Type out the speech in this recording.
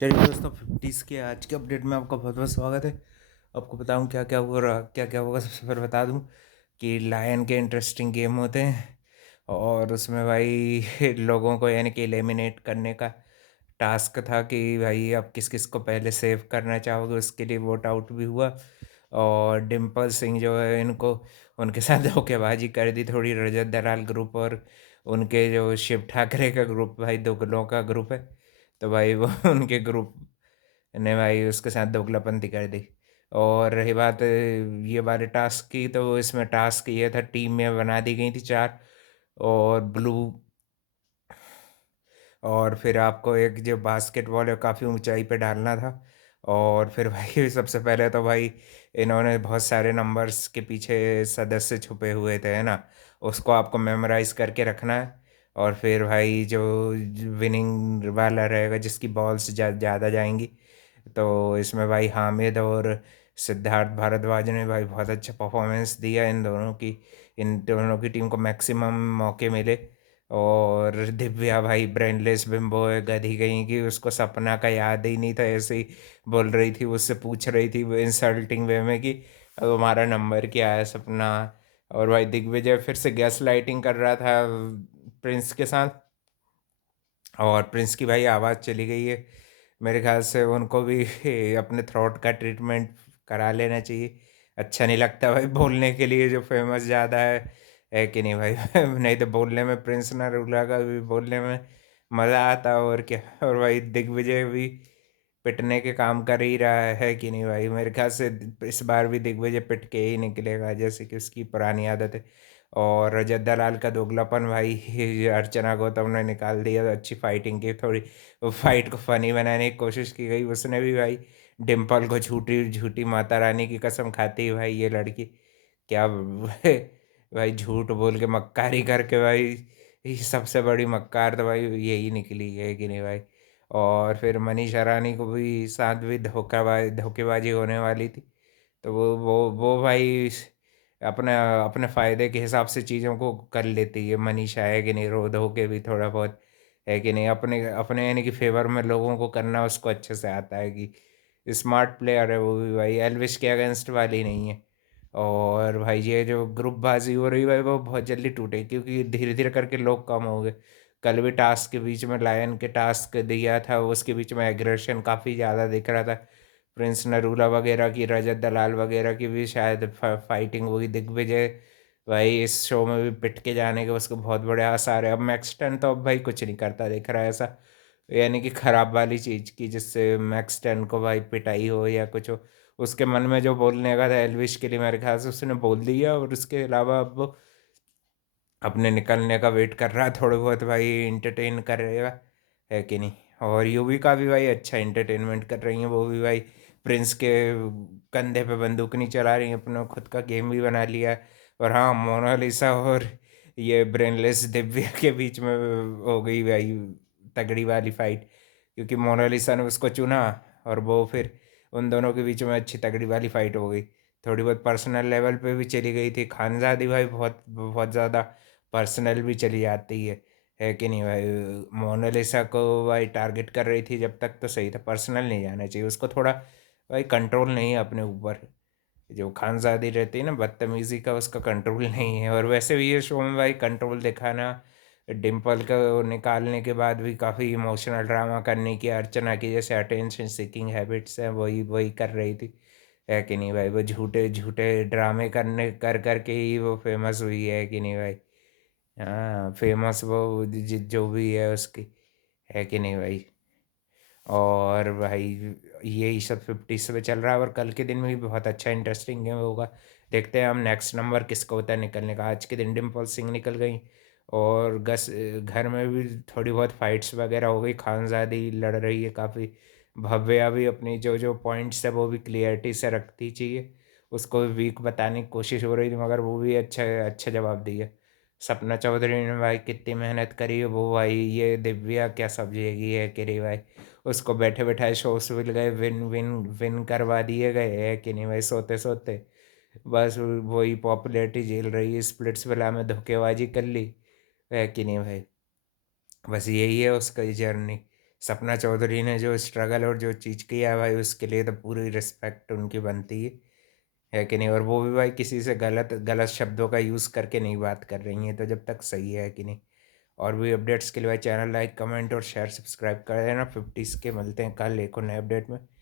चलिए दोस्तों, 50s के आज के अपडेट में आपका बहुत बहुत स्वागत है। आपको बताऊं क्या क्या हो रहा, क्या क्या होगा। सबसे पहले बता दूं कि लायन के इंटरेस्टिंग गेम होते हैं और उसमें भाई लोगों को यानी कि एलिमिनेट करने का टास्क था कि भाई आप किस किस को पहले सेव करना चाहोगे। उसके लिए वोट आउट भी हुआ और डिम्पल सिंह जो है इनको उनके साथ धोखेबाजी कर दी थोड़ी। रजत दलाल ग्रुप और उनके जो शिव ठाकरे का ग्रुप, भाई दोगलों का ग्रुप है, तो भाई वो उनके ग्रुप ने भाई उसके साथ दोगलापंती कर दी। और रही बात ये वाले टास्क की, तो इसमें टास्क ये था, टीम में बना दी गई थी चार और ब्लू, और फिर आपको एक जो बास्केटबॉल है काफ़ी ऊंचाई पे डालना था। और फिर भाई सबसे पहले तो भाई इन्होंने बहुत सारे नंबर्स के पीछे सदस्य छुपे हुए थे, है ना। उसको आपको मेमोराइज करके रखना है। और फिर भाई जो विनिंग वाला रहेगा जिसकी बॉल्स ज़्यादा जाएंगी, तो इसमें भाई हामिद और सिद्धार्थ भारद्वाज ने भाई बहुत अच्छा परफॉर्मेंस दिया। इन दोनों की टीम को मैक्सिमम मौके मिले। और दिव्या भाई ब्रेनलेस बिम्बो है, गधी कहीं की, उसको सपना का याद ही नहीं था। ऐसे ही बोल रही थी, उससे पूछ रही थी इंसल्टिंग वे में कि अब हमारा नंबर क्या है सपना। और भाई दिग्विजय फिर से गैस लाइटिंग कर रहा था प्रिंस के साथ, और प्रिंस की भाई आवाज़ चली गई है। मेरे ख्याल से उनको भी अपने थ्रोट का ट्रीटमेंट करा लेना चाहिए। अच्छा नहीं लगता भाई बोलने के लिए जो फेमस ज़्यादा है कि नहीं भाई। नहीं तो बोलने में प्रिंस नरूला का भी बोलने में मज़ा आता और क्या। और भाई दिग्विजय भी पिटने के काम कर ही रहा है कि नहीं भाई। मेरे ख्याल से इस बार भी दिग्विजय पिट के ही निकलेगा, जैसे कि उसकी पुरानी आदत है। और रजत दलाल का दोगलापन भाई अर्चना गौतम ने निकाल दिया। अच्छी फाइटिंग की, थोड़ी फाइट को फनी बनाने की कोशिश की गई। उसने भी भाई डिम्पल को झूठी झूठी माता रानी की कसम खाती है भाई ये लड़की। क्या भाई झूठ बोल के मक्कारी करके भाई, ये सबसे बड़ी मक्कार तो भाई यही निकली है कि नहीं भाई। और फिर मनीष अरानी को भी साथ भी धोखेबाजी होने वाली थी, तो वो भाई अपने अपने फ़ायदे के हिसाब से चीज़ों को कर लेती है मनीषा, है कि नहीं। रो धो के भी थोड़ा बहुत, है कि नहीं, अपने अपने यानी कि फेवर में लोगों को करना उसको अच्छे से आता है कि स्मार्ट प्लेयर है वो भी भाई। एलविश के अगेंस्ट वाली नहीं है। और भाई ये जो ग्रुपबाजी हो रही है भाई वो बहुत जल्दी टूटे, क्योंकि धीरे धीरे करके लोग कम हो गए। कल भी टास्क के बीच में लायन के टास्क दिया था, उसके बीच में एग्रेशन काफ़ी ज़्यादा दिख रहा था। प्रिंस नरूला वगैरह की, रजत दलाल वगैरह की भी शायद फाइटिंग हुई। दिग्विजय भाई इस शो में भी पिट के जाने के उसको बहुत बड़े आसार है। अब मैक्स टेन तो अब भाई कुछ नहीं करता दिख रहा है ऐसा, यानी कि खराब वाली चीज़ की जिससे मैक्स टेन को भाई पिटाई हो या कुछ हो। उसके मन में जो बोलने का था एलविश के लिए, मेरे ख्याल से उसने बोल दिया, और उसके अलावा अब वो अपने निकलने का वेट कर रहा है। थोड़े बहुत भाई इंटरटेन करेगा, है कि नहीं। और युविका भी भाई अच्छा इंटरटेनमेंट कर रही हैं, वो भी भाई प्रिंस के कंधे पे बंदूक नहीं चला रही हैं, अपना खुद का गेम भी बना लिया है। और हाँ, मोनालिसा और ये ब्रेनलेस दिव्या के बीच में हो गई भाई तगड़ी वाली फाइट, क्योंकि मोनालिसा ने उसको चुना और वो फिर उन दोनों के बीच में अच्छी तगड़ी वाली फाइट हो गई। थोड़ी बहुत पर्सनल लेवल पे भी चली गई थी। खानजादी भाई बहुत बहुत ज़्यादा पर्सनल भी चली जाती है कि नहीं भाई। मोनालिसा को भाई टारगेट कर रही थी जब तक तो सही था, पर्सनल नहीं जाना चाहिए उसको। थोड़ा भाई कंट्रोल नहीं है अपने ऊपर। जो खानजादी रहती है ना बदतमीज़ी का, उसका कंट्रोल नहीं है। और वैसे भी ये शो में भाई कंट्रोल दिखाना, डिम्पल को निकालने के बाद भी काफ़ी इमोशनल ड्रामा करने की, अर्चना की जैसे अटेंशन सीकिंग हैबिट्स हैं वही वही कर रही थी, है कि नहीं भाई। वो झूठे झूठे ड्रामे करने कर करके ही वो फेमस हुई है कि नहीं भाई। हाँ, फेमस वो जो भी है उसकी, है कि नहीं भाई। और भाई यही सब 50 पे चल रहा है, और कल के दिन में भी बहुत अच्छा इंटरेस्टिंग गेम होगा। देखते हैं हम नेक्स्ट नंबर किसको होता है निकलने का। आज के दिन डिम्पल सिंह निकल गई, और गस घर में भी थोड़ी बहुत फाइट्स वगैरह हो गई। खानजादी लड़ रही है काफ़ी। भव्या भी अपनी जो जो पॉइंट्स है वो भी क्लियरिटी से रखती चाहिए, उसको भी वीक बताने की कोशिश हो रही थी, मगर वो भी अच्छा अच्छा जवाब दिया। सपना चौधरी ने भाई कितनी मेहनत करी है, वो भाई ये दिव्या क्या समझेगी, है कि रे भाई। उसको बैठे बैठाए शोस मिल गए, विन विन विन करवा दिए गए, है कि नहीं भाई, सोते सोते। बस वही पॉपुलैरिटी झेल रही है, स्प्लिट्स विला में धोखेबाजी कर ली, है कि नहीं भाई। बस यही है उसका जर्नी। सपना चौधरी ने जो स्ट्रगल और जो चीज़ किया है भाई, उसके लिए तो पूरी रिस्पेक्ट उनकी बनती है कि नहीं? और वो भी भाई किसी से गलत गलत शब्दों का यूज़ करके नहीं बात कर रही हैं, तो जब तक सही है कि नहीं? और भी अपडेट्स के लिए भाई चैनल लाइक, कमेंट और शेयर, सब्सक्राइब कर देना। 50s के मिलते हैं कल एक और नए अपडेट में।